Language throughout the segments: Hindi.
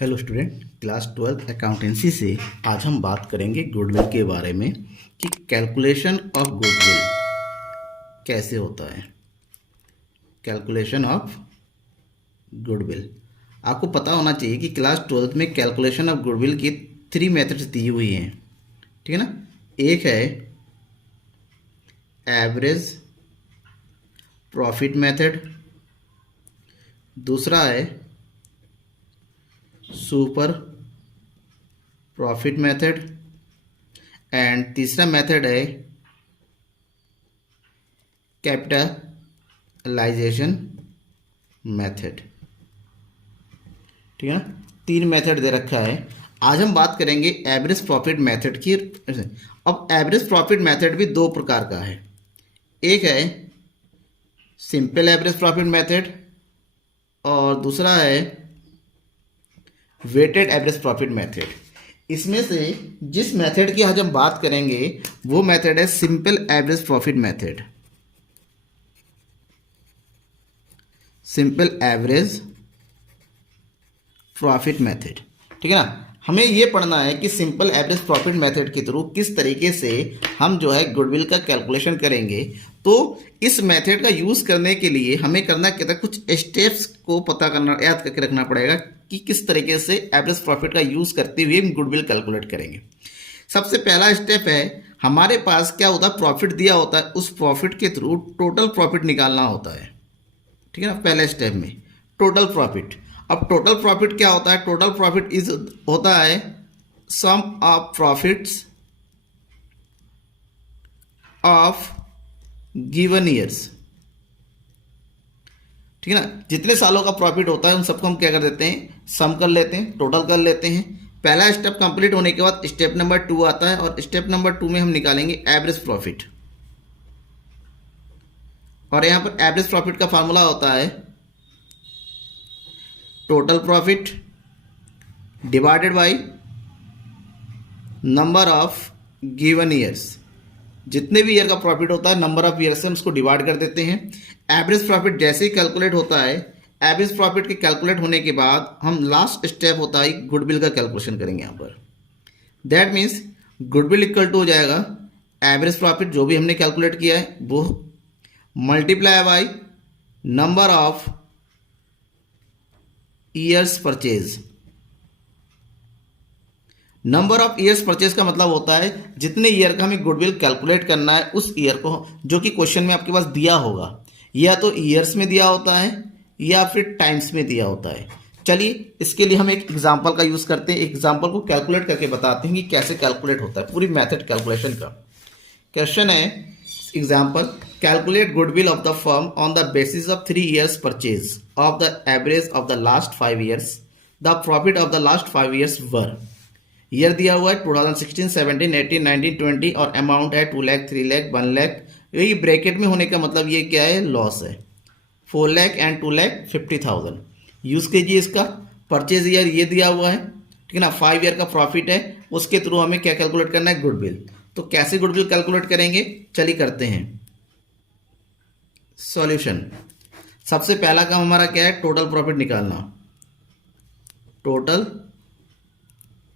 हेलो स्टूडेंट, क्लास 12 अकाउंटेंसी से आज हम बात करेंगे गुडविल के बारे में कि कैलकुलेशन ऑफ गुडविल कैसे होता है। कैलकुलेशन ऑफ गुडविल आपको पता होना चाहिए कि क्लास 12 में कैलकुलेशन ऑफ गुडविल की 3 मेथड्स दी हुई हैं, ठीक है ना। एक है एवरेज प्रॉफिट मेथड, दूसरा है सुपर प्रॉफिट मेथड एंड तीसरा मेथड है कैपिटलाइजेशन मेथड, ठीक है ना। 3 मेथड दे रखा है। आज हम बात करेंगे एवरेज प्रॉफिट मेथड की। अब एवरेज प्रॉफिट मेथड भी 2 प्रकार का है। एक है सिंपल एवरेज प्रॉफिट मेथड और दूसरा है वेटेड एवरेज प्रॉफिट मेथड। इसमें से जिस मेथड की आज हम बात करेंगे वो मेथड है simple average profit method. Simple average profit method, ठीक है ना। हमें ये पढ़ना है कि सिंपल एवरेज प्रॉफिट मेथड के थ्रू किस तरीके से हम जो है गुडविल का कैलकुलेशन करेंगे। तो इस मेथड का यूज़ करने के लिए हमें करना क्या था, कुछ स्टेप्स को पता करना, याद करके रखना पड़ेगा कि किस तरीके से एवरेज प्रॉफिट का यूज़ करते हुए हम गुडविल कैलकुलेट करेंगे। सबसे पहला स्टेप है, हमारे पास क्या होता है, प्रॉफिट दिया होता है, उस प्रॉफिट के थ्रू टोटल प्रॉफिट निकालना होता है, ठीक है ना। पहले स्टेप में टोटल प्रॉफिट। अब टोटल प्रॉफिट क्या होता है, टोटल प्रॉफिट इज होता है sum of profits of given years, ठीक है ना। जितने सालों का प्रॉफिट होता है उन सबको हम क्या कर देते हैं, सम कर लेते हैं, टोटल कर लेते हैं। पहला स्टेप कंप्लीट होने के बाद स्टेप नंबर 2 आता है और स्टेप नंबर 2 में हम निकालेंगे एवरेज प्रॉफिट। और यहां पर एवरेज प्रॉफिट का फार्मूला होता है total profit divided by number of given years. जितने भी ईयर का प्रॉफिट होता है नंबर ऑफ ईयर से हम उसको डिवाइड कर देते हैं। एवरेज प्रॉफिट जैसे ही कैलकुलेट होता है, एवरेज प्रॉफिट के कैलकुलेट होने के बाद हम लास्ट स्टेप होता है गुडविल का कैलकुलेशन करेंगे यहाँ पर। That means goodwill equal to हो जाएगा एवरेज प्रॉफिट जो भी हमने कैलकुलेट किया है वो multiply by number of years purchase. Number of years purchase का मतलब होता है जितने ईयर का हमें गुडविल कैलकुलेट करना है उस ईयर को, जो कि क्वेश्चन में आपके पास दिया होगा, या तो ईयर्स में दिया होता है या फिर टाइम्स में दिया होता है। चलिए इसके लिए हम एक एग्जांपल का यूज़ करते हैं। एग्जांपल को कैलकुलेट करके बताते हैं कि कैसे कैलकुलेट होता है पूरी मेथड कैलकुलेशन का। क्वेश्चन है example, calculate goodwill of the firm on the basis of 3 years purchase of the average of the last 5 years। The profit of the last 5 years were. Year दिया हुआ है 2016, 17, 18, 19, 20 और अमाउंट है 2 लाख, 3 लाख, 1 लाख। यही ब्रैकेट में होने का मतलब ये क्या है, लॉस है। 4 लाख एंड 2,50,000 यूज़ कीजिए इसका। परचेज ईयर ये दिया हुआ है, ठीक है ना। 5 ईयर का प्रॉफिट है, उसके थ्रू हमें क्या कैलकुलेट करना है, गुडविल। तो कैसे गुडविल कैलकुलेट करेंगे, चलिए करते हैं सॉल्यूशन। सबसे पहला काम हमारा क्या है, टोटल प्रॉफिट निकालना। टोटल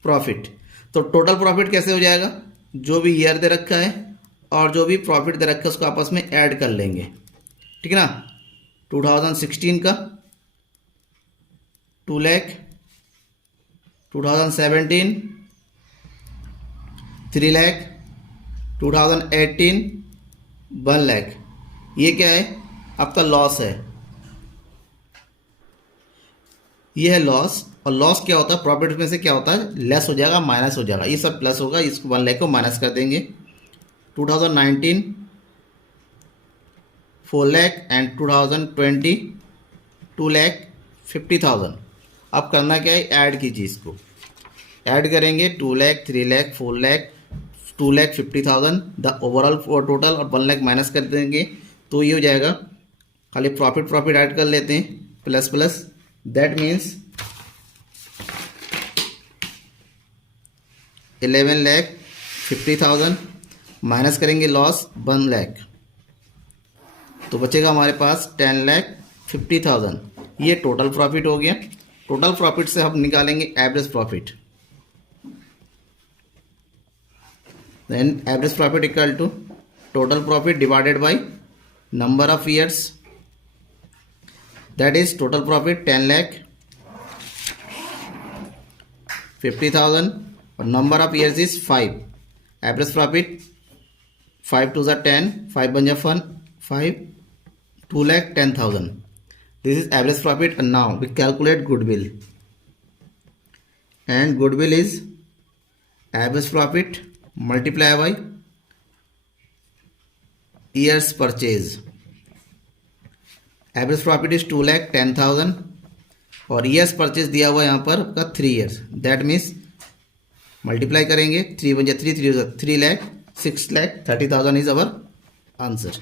प्रॉफिट, तो टोटल प्रॉफिट कैसे हो जाएगा, जो भी ईयर दे रखा है और जो भी प्रॉफिट दे रखा है उसको आपस में ऐड कर लेंगे, ठीक है ना। 2016 का 2 लाख, 2017 3 लाख, 2018 1 लाख। ये क्या है, आपका लॉस है, ये है लॉस। और लॉस क्या होता है, प्रॉफिट में से क्या होता है, लेस हो जाएगा, माइनस हो जाएगा, ये सब प्लस होगा, इसको 1 लाख को माइनस कर देंगे। 2019 4 लाख एंड 2020 2,50,000। अब करना क्या है, ऐड कीजिए इसको। ऐड करेंगे 2 lakh, 3 lakh, 4 lakh, 2,50,000 the overall total, और 1 लाख माइनस कर देंगे तो ये हो जाएगा। खाली प्रॉफिट ऐड कर लेते हैं, plus plus, that means 11,50,000 minus करेंगे लॉस 1 लाख, तो बचेगा हमारे पास 10,50,000। ये टोटल प्रॉफिट हो गया। टोटल प्रॉफिट से हम निकालेंगे average profit. Then average profit equal to total profit divided by number of years, that is total profit 10,50,000 और number of years is 5। Average profit 5 2 10, 5 बन जा 5, 2,10,000। This is average profit. And now we calculate goodwill, and goodwill is average profit multiplied by years purchase. Average profit is 2,10,000 और years purchase दिया हुआ यहाँ पर आपका 3 years, that means मल्टीप्लाई करेंगे 3 बन जा 3, 3 लाख 6,30,000 is our answer.